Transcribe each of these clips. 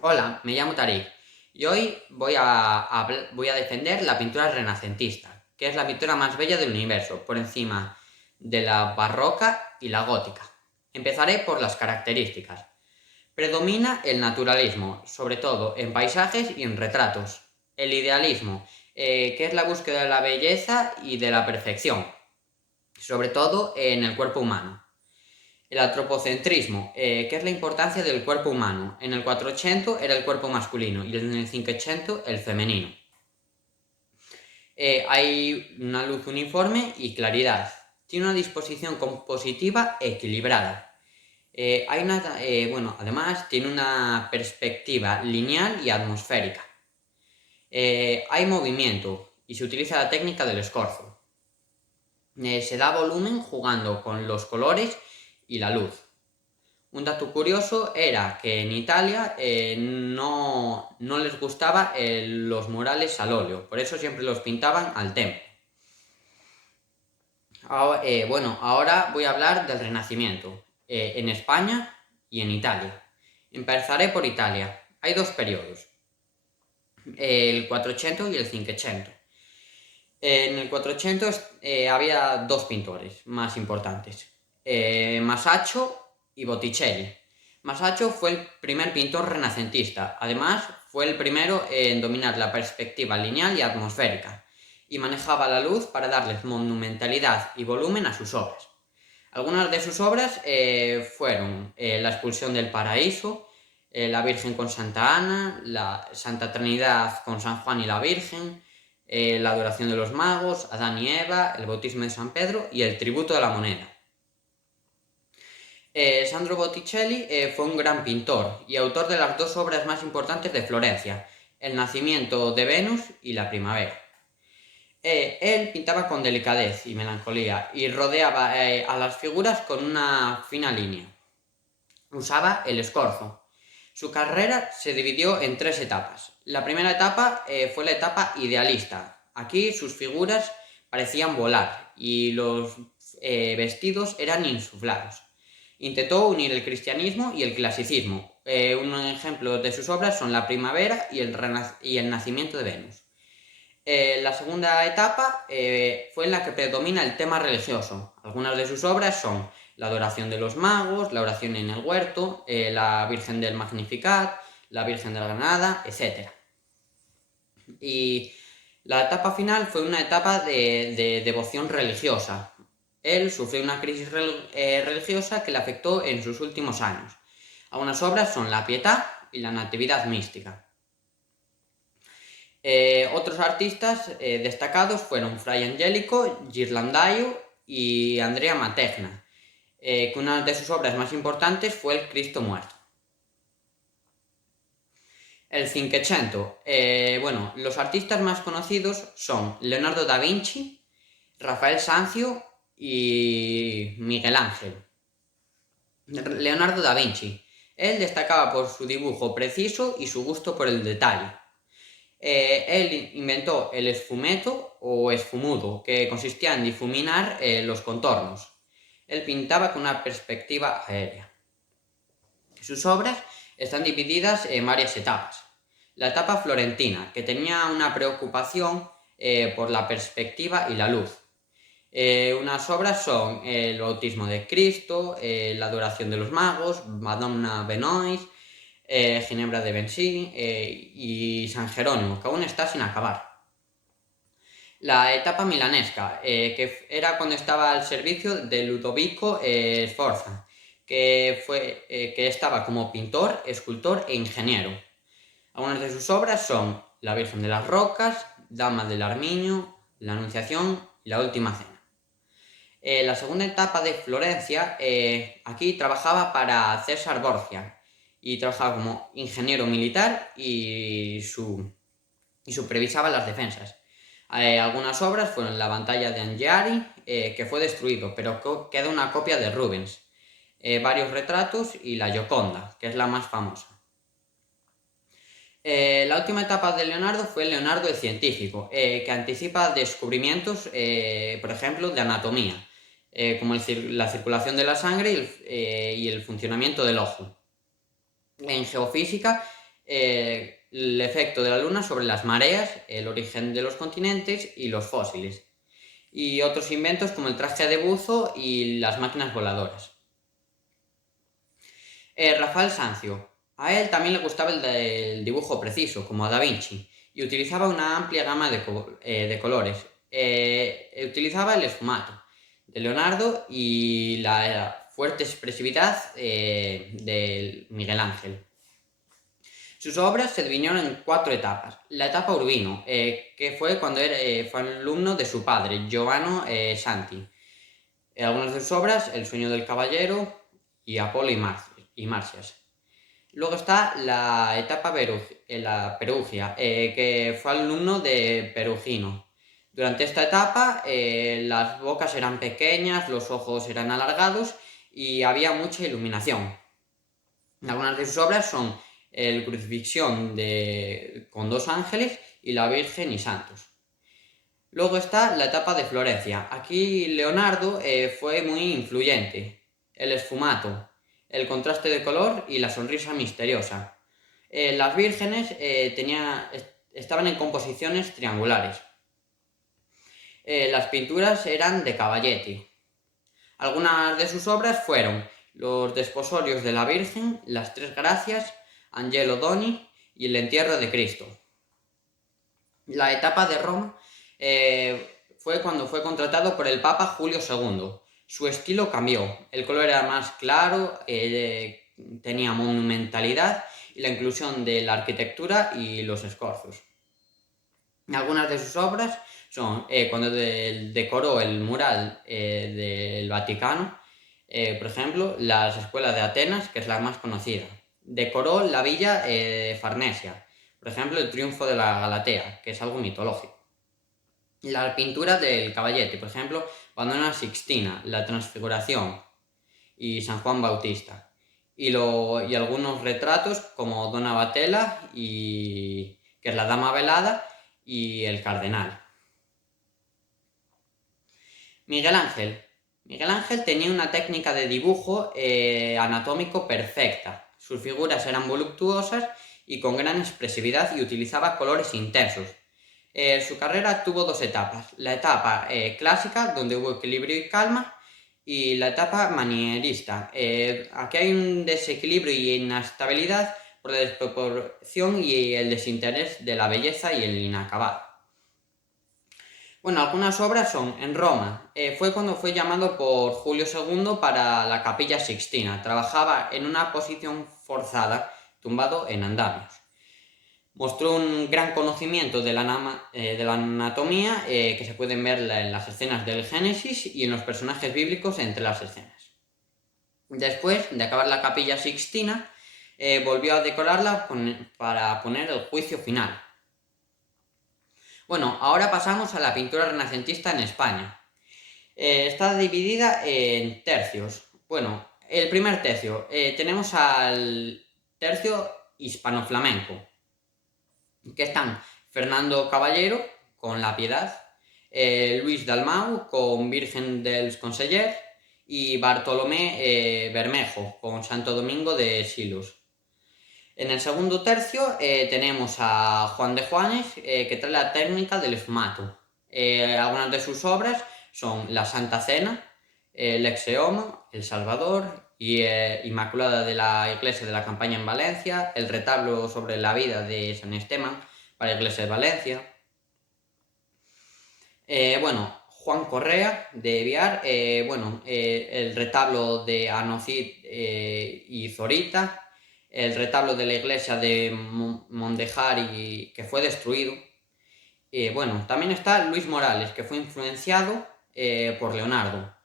Hola, me llamo Tarik y hoy voy a defender la pintura renacentista, que es la pintura más bella del universo, por encima de la barroca y la gótica. Empezaré por las características. Predomina el naturalismo, sobre todo en paisajes y en retratos. El idealismo, que es la búsqueda de la belleza y de la perfección, sobre todo en el cuerpo humano. El antropocentrismo, que es la importancia del cuerpo humano. En el 400 era el cuerpo masculino y en el 500 el femenino. Hay una luz uniforme y claridad. Tiene una disposición compositiva equilibrada. Además tiene una perspectiva lineal y atmosférica. Hay movimiento y se utiliza la técnica del escorzo. Se da volumen jugando con los colores y la luz. Un dato curioso era que en Italia no les gustaba los murales al óleo, por eso siempre los pintaban al temple. Ahora voy a hablar del Renacimiento, en España y en Italia. Empezaré por Italia. Hay dos periodos, el 400 y el 500. En el 400 había dos pintores más importantes, Masaccio y Botticelli. Masaccio fue el primer pintor renacentista, además fue el primero en dominar la perspectiva lineal y atmosférica, y manejaba la luz para darles monumentalidad y volumen a sus obras. Algunas de sus obras fueron La expulsión del paraíso, La Virgen con Santa Ana, la Santa Trinidad con San Juan y la Virgen, La adoración de los magos, Adán y Eva, El bautismo de San Pedro y El tributo de la moneda. Sandro Botticelli fue un gran pintor y autor de las dos obras más importantes de Florencia, El nacimiento de Venus y La primavera. Él pintaba con delicadez y melancolía y rodeaba a las figuras con una fina línea. Usaba el escorzo. Su carrera se dividió en tres etapas. La primera etapa fue la etapa idealista. Aquí sus figuras parecían volar y los vestidos eran insuflados. Intentó unir el cristianismo y el clasicismo. Un ejemplo de sus obras son La primavera y el nacimiento de Venus. La segunda etapa fue en la que predomina el tema religioso. Algunas de sus obras son La adoración de los magos, La oración en el huerto, La Virgen del Magnificat, La Virgen de la Granada, etc. Y la etapa final fue una etapa de devoción religiosa. Él sufrió una crisis religiosa que le afectó en sus últimos años. Algunas obras son La Pietà y La Natividad Mística. Otros artistas destacados fueron Fray Angelico, Ghirlandaio y Andrea Mantegna, que una de sus obras más importantes fue El Cristo Muerto. El Cinquecento. Los artistas más conocidos son Leonardo da Vinci, Rafael Sanzio y Miguel Ángel. Leonardo da Vinci. Él destacaba por su dibujo preciso y su gusto por el detalle. Él inventó el esfumeto o esfumudo, que consistía en difuminar los contornos. Él pintaba con una perspectiva aérea. Sus obras están divididas en varias etapas. La etapa florentina, que tenía una preocupación por la perspectiva y la luz. Unas obras son El bautismo de Cristo, La adoración de los magos, Madonna Benois, Ginebra de Benci y San Jerónimo, que aún está sin acabar. La etapa milanesca, que era cuando estaba al servicio de Ludovico Sforza, que estaba como pintor, escultor e ingeniero. Algunas de sus obras son La Virgen de las Rocas, Dama del Armiño, La Anunciación y La Última Cena. La segunda etapa de Florencia, aquí trabajaba para César Borgia y trabajaba como ingeniero militar y supervisaba las defensas. Algunas obras fueron La batalla de Anghiari, que fue destruido, pero queda una copia de Rubens, varios retratos y La Gioconda, que es la más famosa. La última etapa de Leonardo fue Leonardo el científico, que anticipa descubrimientos, por ejemplo, de anatomía, como la circulación de la sangre y el funcionamiento del ojo. En geofísica el efecto de la luna sobre las mareas, el origen de los continentes y los fósiles. Y otros inventos como el traje de buzo y las máquinas voladoras. Rafael Sanzio. A él también le gustaba el dibujo preciso, como a Da Vinci, y utilizaba una amplia gama de colores. Utilizaba el esfumato de Leonardo y la fuerte expresividad de Miguel Ángel. Sus obras se dividieron en 4 etapas. La etapa Urbino, que fue cuando fue alumno de su padre, Giovanni Santi. Algunas de sus obras, El sueño del caballero y Apolo y Marcias. Luego está la etapa la Perugia, que fue alumno de Perugino. Durante esta etapa las bocas eran pequeñas, los ojos eran alargados y había mucha iluminación. Algunas de sus obras son el Crucifixión con 2 ángeles y la Virgen y Santos. Luego está la etapa de Florencia. Aquí Leonardo fue muy influyente. El esfumato, el contraste de color y la sonrisa misteriosa. Las vírgenes estaban en composiciones triangulares. Las pinturas eran de Cavalletti. Algunas de sus obras fueron los desposorios de la Virgen, las 3 gracias, Angelo Doni y el entierro de Cristo. La etapa de Roma fue cuando fue contratado por el Papa Julio II. Su estilo cambió, el color era más claro, tenía monumentalidad y la inclusión de la arquitectura y los escorzos. Algunas de sus obras son cuando decoró el mural del Vaticano, por ejemplo, las escuelas de Atenas, que es la más conocida. Decoró la villa de Farnesia, por ejemplo, el triunfo de la Galatea, que es algo mitológico. La pintura del Cavalletti, por ejemplo, Madonna Sixtina, la Transfiguración y San Juan Bautista. Y algunos retratos como Donna Batella, que es la Dama Velada, y el Cardenal. Miguel Ángel. Miguel Ángel tenía una técnica de dibujo anatómico perfecta. Sus figuras eran voluptuosas y con gran expresividad y utilizaba colores intensos. Su carrera tuvo 2 etapas. La etapa clásica, donde hubo equilibrio y calma, y la etapa manierista. Aquí hay un desequilibrio y inestabilidad por la desproporción y el desinterés de la belleza y el inacabado. Bueno, algunas obras son en Roma. Fue cuando fue llamado por Julio II para la Capilla Sixtina. Trabajaba en una posición forzada, tumbado en andamios. Mostró un gran conocimiento de la anatomía que se pueden ver en las escenas del Génesis y en los personajes bíblicos entre las escenas. Después de acabar la Capilla Sixtina, volvió a decorarla para poner el juicio final. Bueno, ahora pasamos a la pintura renacentista en España. Está dividida en tercios. Bueno, el primer tercio, tenemos al tercio hispano-flamenco, que están Fernando Caballero con La Piedad, Luis Dalmau con Virgen dels Consellers y Bartolomé Bermejo con Santo Domingo de Silos. En el segundo tercio tenemos a Juan de Juanes, que trae la técnica del esfumato. Algunas de sus obras son La Santa Cena, el Exeomo, El Salvador y Inmaculada de la Iglesia de la Campaña en Valencia, el retablo sobre la vida de San Esteban para la Iglesia de Valencia. Juan Correa de Viar, el retablo de Anocid y Zorita, el retablo de la iglesia de Mondejar que fue destruido. También está Luis Morales, que fue influenciado por Leonardo.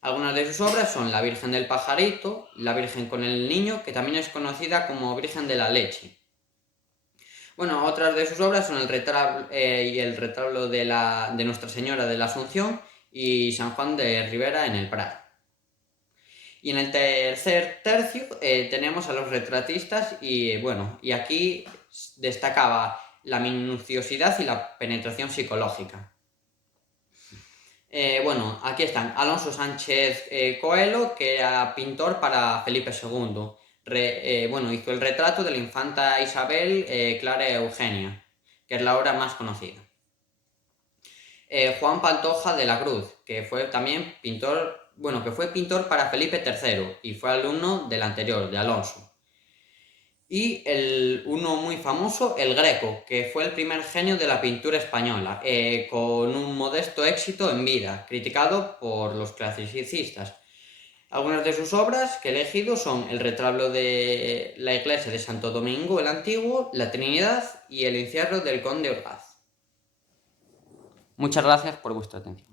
Algunas de sus obras son La Virgen del Pajarito, La Virgen con el Niño, que también es conocida como Virgen de la Leche. Otras de sus obras son el retablo de Nuestra Señora de la Asunción y San Juan de Ribera en el Prado. Y en el tercer tercio tenemos a los retratistas y aquí destacaba la minuciosidad y la penetración psicológica. Aquí están Alonso Sánchez Coelho, que era pintor para Felipe II, hizo el retrato de la infanta Isabel Clara Eugenia, que es la obra más conocida. Juan Pantoja de la Cruz, que fue también pintor, que fue pintor para Felipe III y fue alumno del anterior, de Alonso. Y uno muy famoso, el Greco, que fue el primer genio de la pintura española, con un modesto éxito en vida, criticado por los clasicistas. Algunas de sus obras que he elegido son el retablo de la iglesia de Santo Domingo el Antiguo, la Trinidad y el encierro del conde Orgaz. Muchas gracias por vuestra atención.